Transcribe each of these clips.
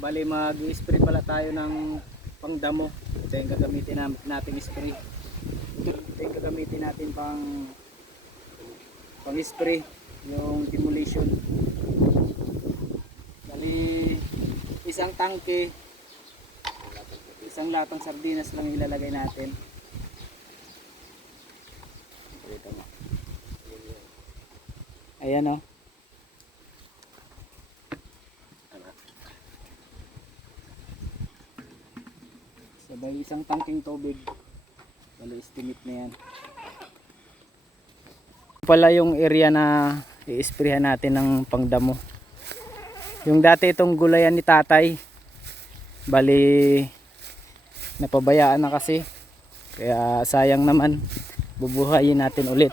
Bali mag-spray pala tayo ng pangdamo. Ito yung gagamitin natin spray. Ito yung gagamitin natin pang spray, yung demolition. Bali isang tangke, isang latang sardinas lang ilalagay natin. Ayan o. Sabay isang tangking tubig. Bali estimate na yan. Pala yung area na i-sprayhan natin ng pangdamo. Yung dati itong gulayan ni tatay, bali napabayaan na kasi, kaya sayang naman, bubuhayin natin ulit.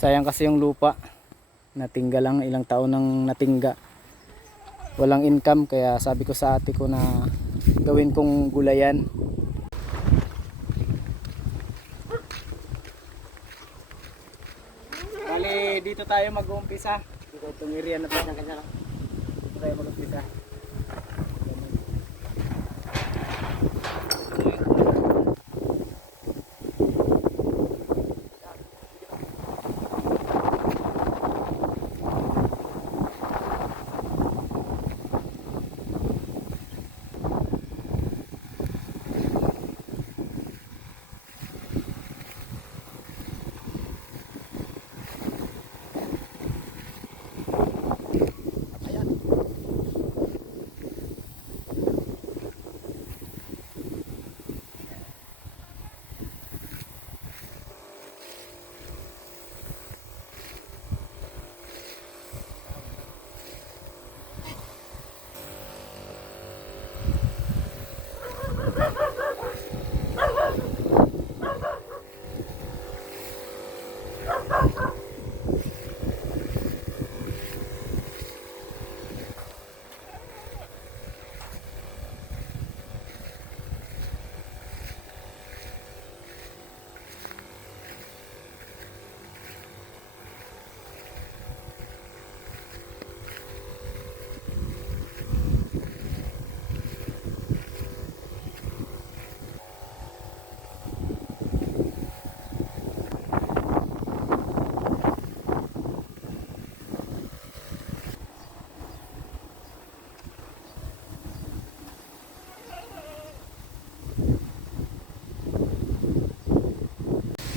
Sayang kasi yung lupa, natingga lang, ilang taon nang natingga, walang income, kaya sabi ko sa ate ko na gawin kong gulayan. Bali dito tayo mag-uumpisa. Dito itong area na kanya-kanya lang. Dito tayo mag-uumpisa.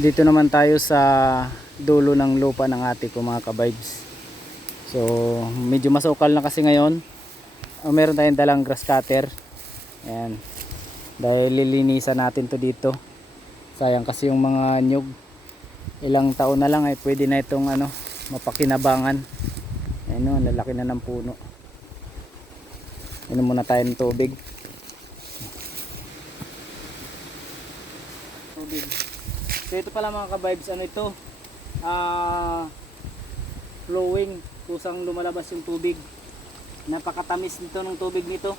Dito naman tayo sa dulo ng lupa ng ate ko mga ka-vibes. So medyo masukal na kasi ngayon. Meron tayong dalang grass cutter. Ayan. Dahil lilinisan natin to dito. Sayang kasi yung mga nyug. Ilang taon na lang ay pwede na itong mapakinabangan. Ayan o, lalaki na ng puno. Inom muna tayo ng tubig. So ito pala mga ka-vibes, ito flowing, kusang lumalabas yung tubig. Napakatamis nito ng tubig nito.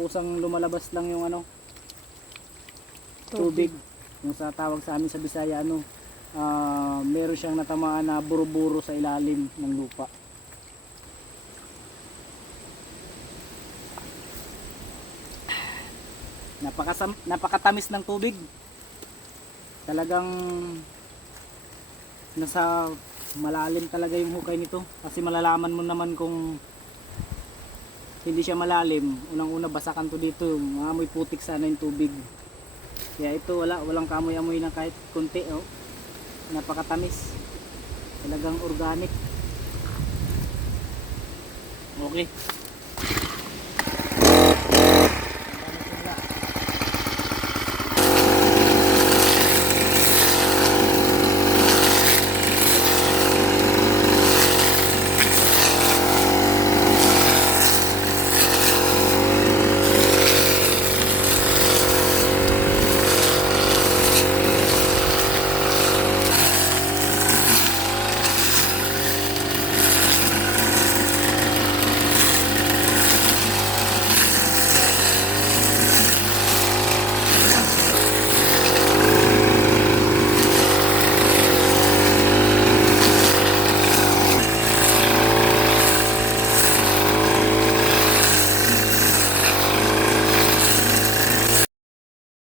Kusang lumalabas lang yung tubig. Yung sa tawag sa amin sa Bisaya meron siyang natamaan na buro-buro sa ilalim ng lupa. Napakatamis ng tubig. Talagang nasa malalim talaga yung hukay nito, kasi malalaman mo naman kung hindi siya malalim. Unang-una basakan to dito, maamoy putik sana yung tubig. Kaya ito walang kamoy-amoy na kahit konti. Napakatamis. Talagang organic. Okay.